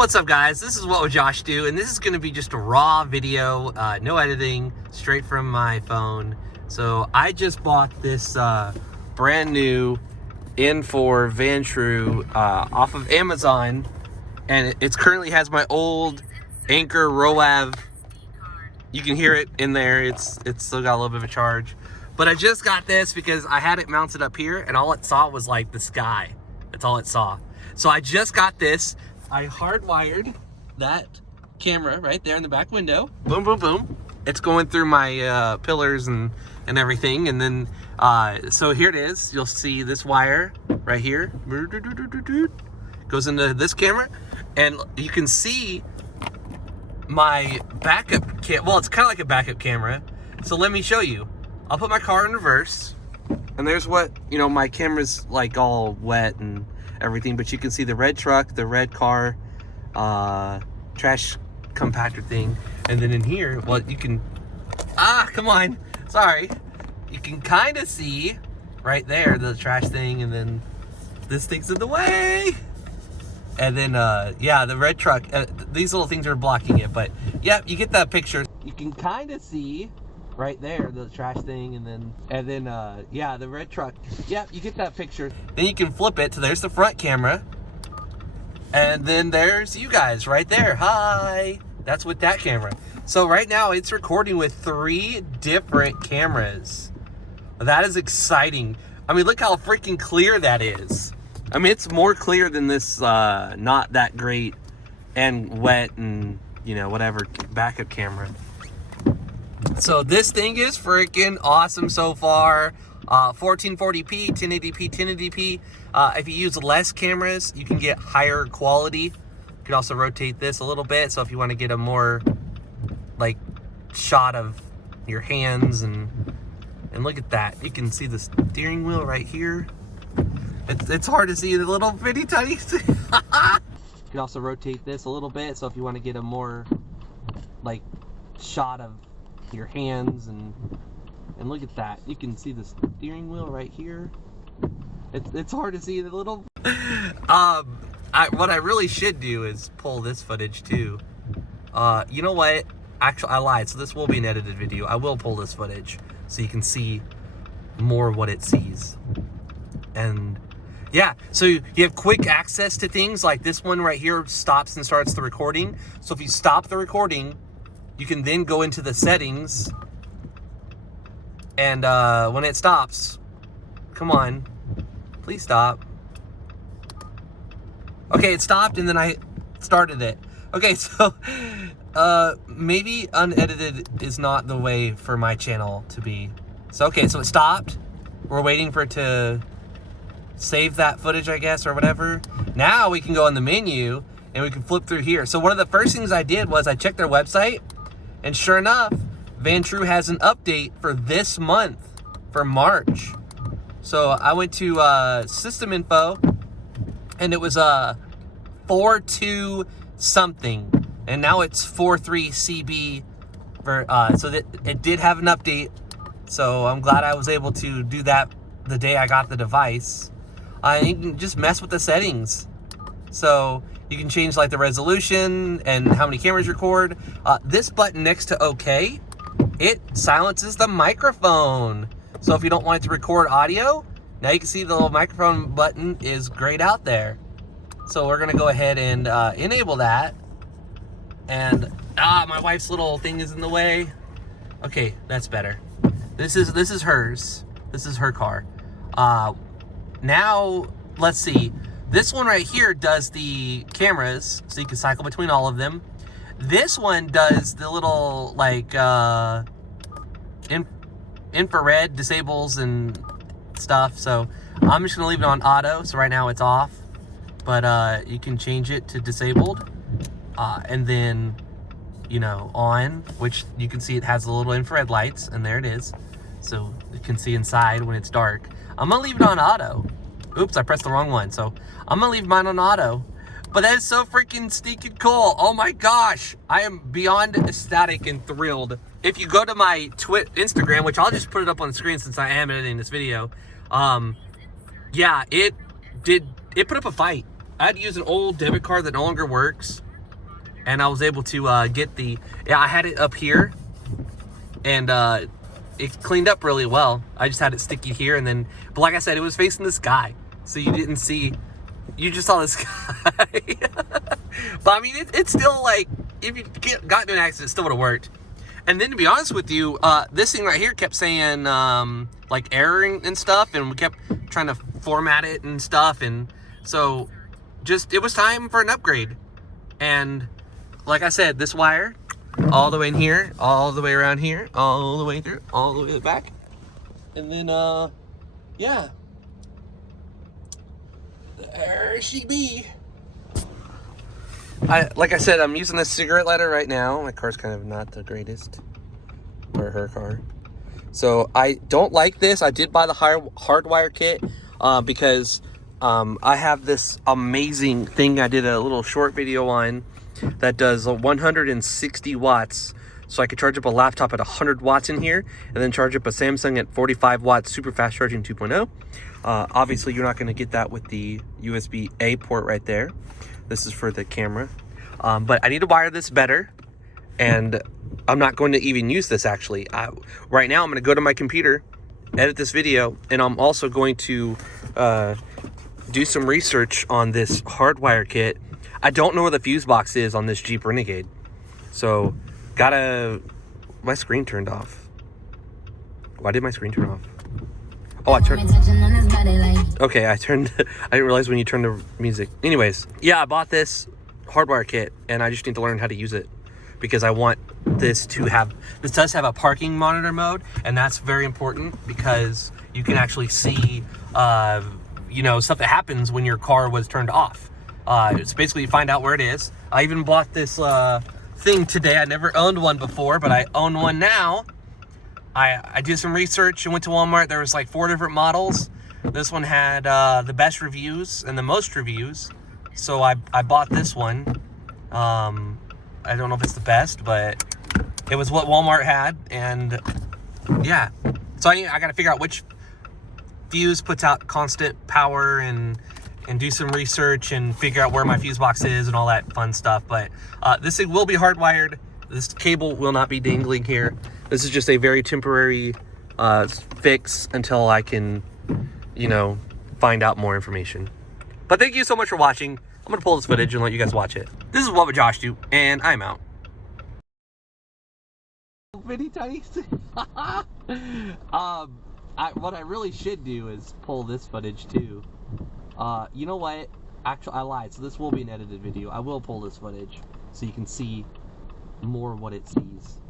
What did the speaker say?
What's up, guys? This is What Would Josh Do, and this is going to be just a raw video, no editing, straight from my phone. So I just bought this brand new N4 Vantrue off of Amazon, and it currently has my old Anchor ROAV. You can hear it in there. It's still got a little bit of a charge, but I just got this because I had it mounted up here, and all it saw was like the sky. That's all it saw. So I just got this. I hardwired that camera right there in the back window. Boom, boom, boom. It's going through my pillars and everything. And then, so here it is. You'll see this wire right here. Goes into this camera. And you can see my backup cam. Well, it's kind of like a backup camera. So let me show you. I'll put my car in reverse. And there's what, my camera's like all wet and everything, but you can see the red truck, the red car, trash compactor thing. And then in here, well, you can, come on, sorry. You can kind of see right there the trash thing, and then this thing's in the way. And then, yeah, the red truck, these little things are blocking it, but yeah, you get that picture. You can kind of see right there the trash thing, and then yeah, the red truck. Yeah, you get that picture. Then you can flip it, so there's the front camera, and then there's you guys right there. Hi, that's with that camera. So right now it's recording with 3 different cameras. That is exciting. I mean, look how freaking clear that is. I mean, it's more clear than this not that great and wet and whatever backup camera. So this thing is freaking awesome so far. 1440p, 1080p, 1080p. If you use less cameras, you can get higher quality. You can also rotate this a little bit. So if you want to get a more like shot of your hands and look at that. You can see the steering wheel right here. It's hard to see the little bitty tiny thing. You can also rotate this a little bit. So if you want to get a more like shot of your hands and look at that. You can see the steering wheel right here. It's hard to see the little what I really should do is pull this footage too. You know what, actually I lied, so this will be an edited video. I will pull this footage so you can see more of what it sees. And yeah, so you have quick access to things like this one right here stops and starts the recording. So if you stop the recording, you can then go into the settings, and when it stops, come on, please stop. Okay, it stopped, and then I started it. Okay, so maybe unedited is not the way for my channel to be. So okay, so it stopped. We're waiting for it to save that footage, I guess, or whatever. Now we can go in the menu, and we can flip through here. So one of the first things I did was I checked their website. And sure enough, Vantrue has an update for this month, for March. So I went to system info, and it was 4.2 something, and now it's 4.3 CB. So that it did have an update. So I'm glad I was able to do that the day I got the device. You can just mess with the settings. So you can change like the resolution and how many cameras record. This button next to OK, it silences the microphone. So if you don't want it to record audio, now you can see the little microphone button is grayed out there. So we're gonna go ahead and enable that. And my wife's little thing is in the way. Okay, that's better. This is hers. This is her car. Now let's see. This one right here does the cameras, so you can cycle between all of them. This one does the little, like, infrared, disables and stuff. So I'm just going to leave it on auto. So right now it's off. But you can change it to disabled. And then, on, which you can see it has the little infrared lights. And there it is. So you can see inside when it's dark. I'm going to leave it on auto. Oops, I pressed the wrong one. So I'm gonna leave mine on auto. But that is so freaking stinking cool. Oh my gosh. I am beyond ecstatic and thrilled. If you go to my Instagram, which I'll just put it up on the screen since I am editing this video. Yeah, it put up a fight. I had to use an old debit card that no longer works. and I was able to get the, I had it up here, and it cleaned up really well. I just had it sticky here, and then, but like I said, it was facing the sky, so you didn't see, you just saw the sky. But I mean, it's still like, if you got into an accident, it still would have worked. And then to be honest with you, this thing right here kept saying like erroring and stuff, and we kept trying to format it and stuff, and so just, it was time for an upgrade. And like I said, this wire all the way in here, all the way around here, all the way through, all the way to the back, and then yeah, there she be. Like I said, I'm using this cigarette lighter right now. My car's kind of not the greatest, or her car. So I don't like this. I did buy the hardwire kit because I have this amazing thing I did a little short video on that does 160 watts. So I could charge up a laptop at 100 watts in here, and then charge up a Samsung at 45 watts, super fast charging 2.0. Obviously, you're not going to get that with the USB-A port right there. This is for the camera. But I need to wire this better, and I'm not going to even use this actually. Right now, I'm going to go to my computer, edit this video, and I'm also going to do some research on this hardwire kit. I don't know where the fuse box is on this Jeep Renegade. So, my screen turned off. Why did my screen turn off? Oh, I turned, okay, I didn't realize when you turned the music. Anyways, yeah, I bought this hardwire kit, and I just need to learn how to use it, because I want this to have, this does have a parking monitor mode, and that's very important because you can actually see, you know, stuff that happens when your car was turned off. It's basically you find out where it is. I even bought this thing today. I never owned one before, but I own one now. I did some research and went to Walmart. There was like 4 different models. This one had the best reviews and the most reviews. So I bought this one. I don't know if it's the best, but it was what Walmart had. And yeah, so I got to figure out which fuse puts out constant power, and do some research and figure out where my fuse box is and all that fun stuff. But this thing will be hardwired. This cable will not be dangling here. This is just a very temporary fix until I can, you know, find out more information. But thank you so much for watching. I'm gonna pull this footage and let you guys watch it. This is What Would Josh Do, and I'm out. Mini tiny. What I really should do is pull this footage too. You know what? Actually, I lied. So this will be an edited video. I will pull this footage so you can see more of what it sees.